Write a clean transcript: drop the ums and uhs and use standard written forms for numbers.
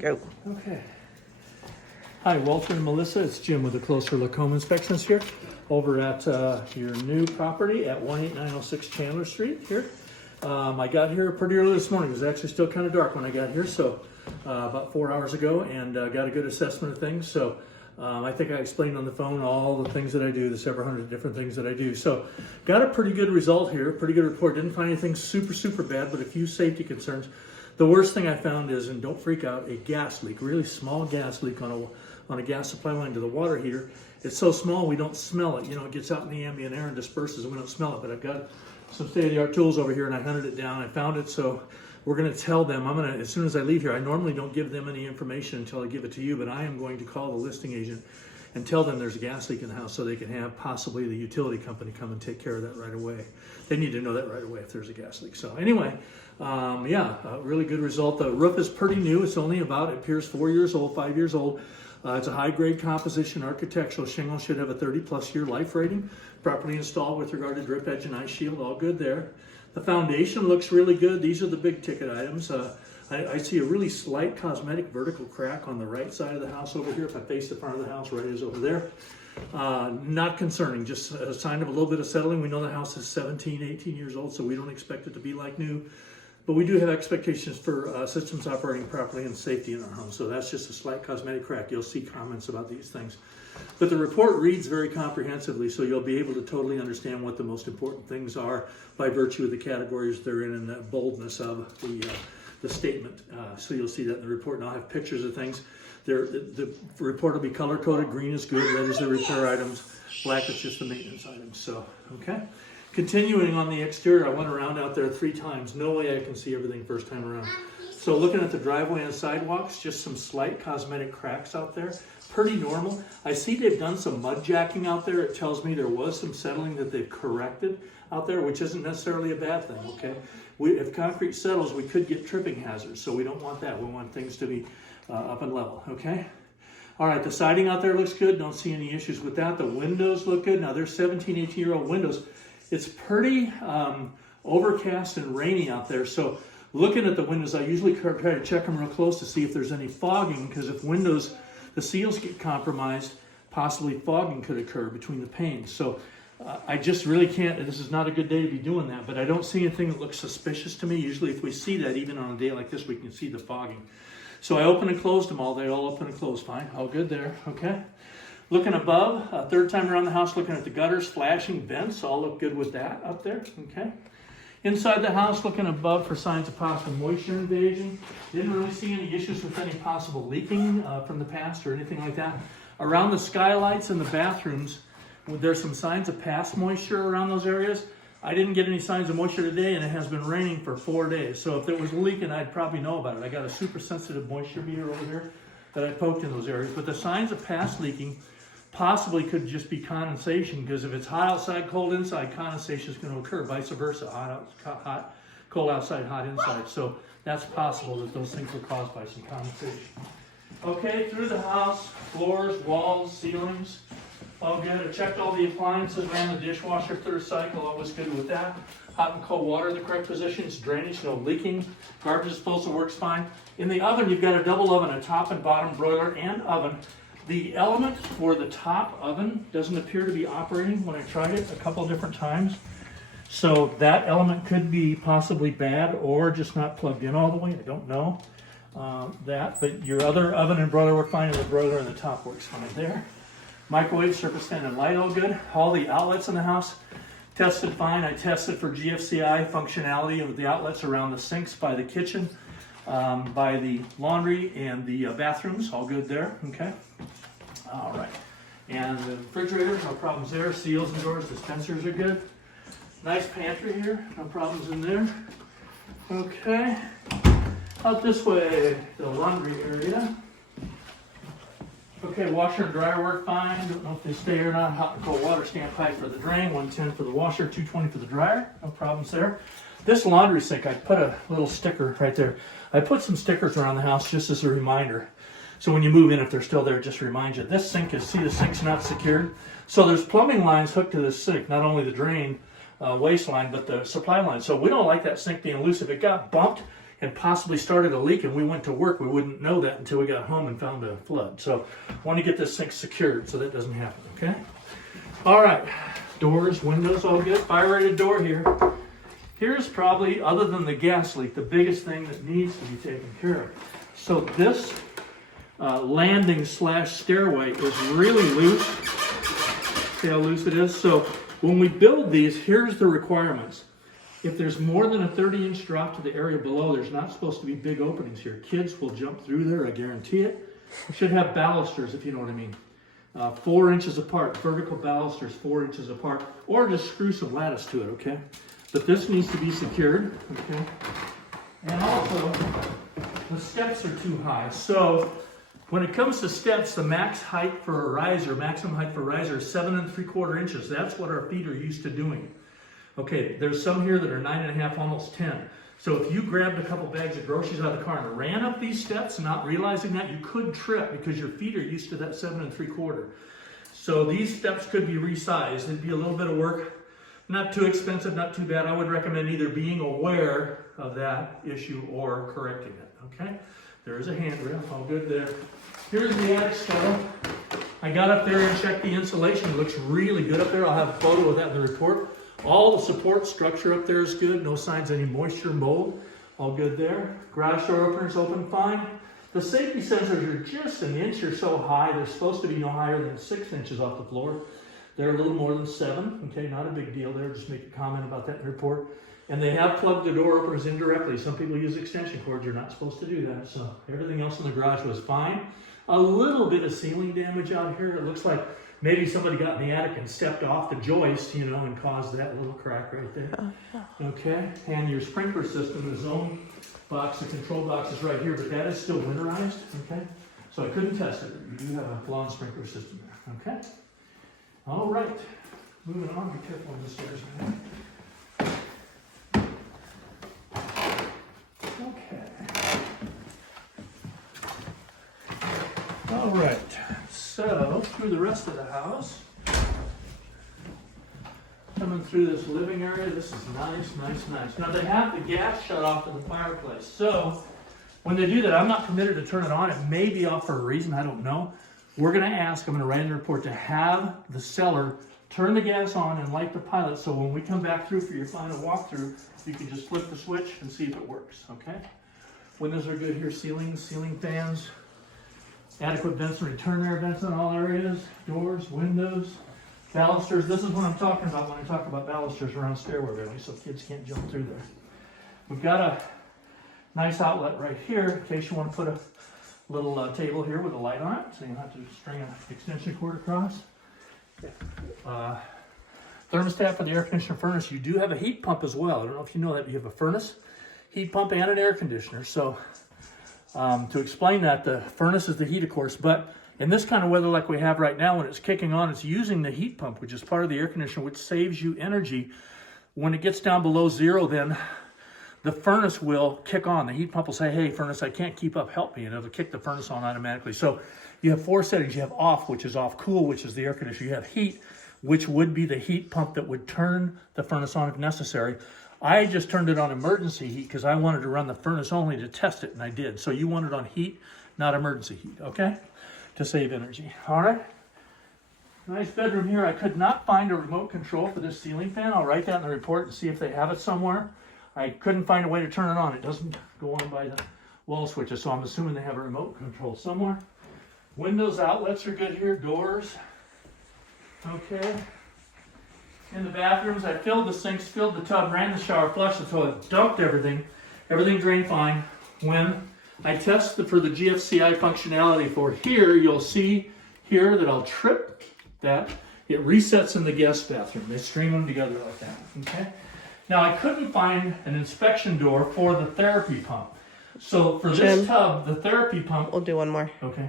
Go. Okay. Hi, Walter and Melissa. It's Jim with the Closer Look Home Inspections here over at your new property at 18906 Chandler Street here. I got here pretty early this morning. It was actually still kind of dark when I got here, so about 4 hours ago, and got a good assessment of things. So I think I explained on the phone all the things that I do, the several hundred different things that I do. So got a pretty good result here, pretty good report. Didn't find anything super bad, but a few safety concerns. The worst thing I found is, and don't freak out, a gas leak, really small gas leak on a gas supply line to the water heater. It's so small we don't smell it. You know, it gets out in the ambient air and disperses and we don't smell it. But I've got some state-of-the-art tools over here and I hunted it down. I found it, so we're going to tell them. As soon as I leave here, I normally don't give them any information until I give it to you, but I am going to call the listing agent and tell them there's a gas leak in the house so they can have possibly the utility company come and take care of that right away. They need to know that right away if there's a gas leak. So anyway, yeah, a really good result. The roof is pretty new. It's only about, it appears 4 years old, 5 years old. It's a high-grade composition architectural shingle, should have a 30-plus year life rating. Properly installed with regard to drip edge and ice shield, all good there. The foundation looks really good. These are the big ticket items. I see a really slight cosmetic vertical crack on the right side of the house over here. If I face the front of the house, right is over there. Not concerning, just a sign of a little bit of settling. We know the house is 17, 18 years old, so we don't expect it to be like new. But we do have expectations for systems operating properly and safety in our home. So that's just a slight cosmetic crack. You'll see comments about these things. But the report reads very comprehensively, so you'll be able to totally understand what the most important things are by virtue of the categories they're in and the boldness of the statement. So you'll see that in the report, and I'll have pictures of things. The report will be color-coded. Green is good, red is the repair items, black is just the maintenance items. So, okay. Continuing on the exterior, I went around out there 3 times. No way I can see everything first time around. So looking at the driveway and sidewalks, just some slight cosmetic cracks out there. Pretty normal. I see they've done some mud jacking out there. It tells me there was some settling that they've corrected out there, which isn't necessarily a bad thing, okay? If concrete settles, we could get tripping hazards, so we don't want that. We want things to be up and level, okay? All right, the siding out there looks good. Don't see any issues with that. The windows look good. Now, they're 17, 18-year-old windows. It's pretty overcast and rainy out there, so looking at the windows, I usually try to check them real close to see if there's any fogging, because if windows, the seals get compromised, possibly fogging could occur between the panes. So I just really can't, this is not a good day to be doing that, but I don't see anything that looks suspicious to me. Usually if we see that, even on a day like this, we can see the fogging. So I opened and closed them all. They all open and close fine. All good there, okay? Looking above, third time around the house, looking at the gutters, flashing vents, all look good with that up there, okay? Inside the house, looking above for signs of possible moisture invasion. Didn't really see any issues with any possible leaking from the past or anything like that. Around the skylights and the bathrooms, there's some signs of past moisture around those areas. I didn't get any signs of moisture today, and it has been raining for 4 days. So if there was leaking, I'd probably know about it. I got a super sensitive moisture meter over there that I poked in those areas. But the signs of past leaking possibly could just be condensation, because if it's hot outside, cold inside, condensation is going to occur. Vice versa, hot, cold outside, hot inside. So that's possible that those things were caused by some condensation. Okay, through the house, floors, walls, ceilings, all good. I checked all the appliances, ran the dishwasher third cycle, all was good with that. Hot and cold water in the correct positions, drainage, no leaking. Garbage disposal works fine. In the oven, you've got a double oven, a top and bottom broiler and oven. The element for the top oven doesn't appear to be operating when I tried it a couple different times. So that element could be possibly bad or just not plugged in all the way. I don't know that, but your other oven and broiler work fine, and the broiler and the top works fine there. Microwave, surface fan, and light all good. All the outlets in the house tested fine. I tested for GFCI functionality of the outlets around the sinks by the kitchen, by the laundry and the bathrooms, all good there, okay? All right, and the refrigerator, no problems there. Seals and doors, dispensers are good. Nice pantry here, no problems in there. Okay, out this way, the laundry area. Okay, washer and dryer work fine. Don't know if they stay or not. Hot and cold water standpipe for the drain, 110 for the washer, 220 for the dryer. No problems there. This laundry sink, I put a little sticker right there. I put some stickers around the house just as a reminder. So when you move in, if they're still there, just remind you. This sink is, see the sink's not secured? So there's plumbing lines hooked to this sink, not only the drain waste line, but the supply line. So we don't like that sink being loose. If it got bumped, and possibly started a leak and we went to work, we wouldn't know that until we got home and found a flood. So I want to get this sink secured so that doesn't happen, okay? All right, doors, windows, all good. Fire rated door here. Here's probably, other than the gas leak, the biggest thing that needs to be taken care of. So this landing / stairway is really loose. See how loose it is? So when we build these, here's the requirements. If there's more than a 30-inch drop to the area below, there's not supposed to be big openings here. Kids will jump through there, I guarantee it. You should have balusters, if you know what I mean. 4 inches apart, vertical balusters 4 inches apart, or just screw some lattice to it, okay? But this needs to be secured, okay? And also, the steps are too high. So when it comes to steps, the max height for a riser, maximum height for a riser is 7 3/4 inches. That's what our feet are used to doing. Okay, there's some here that are 9 1/2, almost 10. So if you grabbed a couple bags of groceries out of the car and ran up these steps, not realizing that, you could trip because your feet are used to that 7 3/4. So these steps could be resized. It'd be a little bit of work. Not too expensive, not too bad. I would recommend either being aware of that issue or correcting it, okay? There is a handrail, all good there. Here's the attic scuttle. I got up there and checked the insulation. It looks really good up there. I'll have a photo of that in the report. All the support structure up there is good. No signs of any moisture, mold. All good there. Garage door openers open fine. The safety sensors are just an inch or so high. They're supposed to be no higher than 6 inches off the floor. They're a little more than 7. Okay, not a big deal there. Just make a comment about that in the report. And they have plugged the door openers indirectly. Some people use extension cords. You're not supposed to do that. So everything else in the garage was fine. A little bit of ceiling damage out here. It looks like maybe somebody got in the attic and stepped off the joist, you know, and caused that little crack right there. Okay, and your sprinkler system, the zone box, the control box is right here, but that is still winterized, okay? So I couldn't test it. You do have a lawn sprinkler system there, okay? All right, moving on, be careful on the stairs, man. Okay. All right, so through the rest of the house, coming through this living area, this is nice, nice, nice. Now they have the gas shut off to the fireplace, so when they do that, I'm not permitted to turn it on. It may be off for a reason, I don't know. We're gonna ask, I'm gonna write in the report, to have the seller turn the gas on and light the pilot, so when we come back through for your final walkthrough, you can just flip the switch and see if it works, okay? Windows are good here, ceiling fans, adequate vents and return air vents in all areas, doors, windows, balusters. This is what I'm talking about when I talk about balusters around stairway railings, so kids can't jump through there. We've got a nice outlet right here in case you want to put a little table here with a light on it, so you don't have to string an extension cord across. Thermostat for the air conditioner furnace. You do have a heat pump as well. I don't know if you know that, but you have a furnace, heat pump, and an air conditioner. So to explain that, the furnace is the heat, of course, but in this kind of weather like we have right now, when it's kicking on, it's using the heat pump, which is part of the air conditioner, which saves you energy. When it gets down below zero, then the furnace will kick on. The heat pump will say, hey, furnace, I can't keep up, help me. And it'll kick the furnace on automatically. So you have 4 settings. You have off, which is off, cool, which is the air conditioner. You have heat, which would be the heat pump that would turn the furnace on if necessary. I just turned it on emergency heat because I wanted to run the furnace only to test it, and I did. So you want it on heat, not emergency heat, okay? To save energy, all right? Nice bedroom here. I could not find a remote control for this ceiling fan. I'll write that in the report and see if they have it somewhere. I couldn't find a way to turn it on. It doesn't go on by the wall switches, so I'm assuming they have a remote control somewhere. Windows outlets are good here, doors. Okay. In the bathrooms, I filled the sinks, filled the tub, ran the shower, flushed the toilet, dumped everything. Everything drained fine. When I tested for the GFCI functionality for here, you'll see here that I'll trip that. It resets in the guest bathroom. They string them together like that, okay? Now, I couldn't find an inspection door for the therapy pump. So for this tub, the therapy pump... We'll do one more. Okay.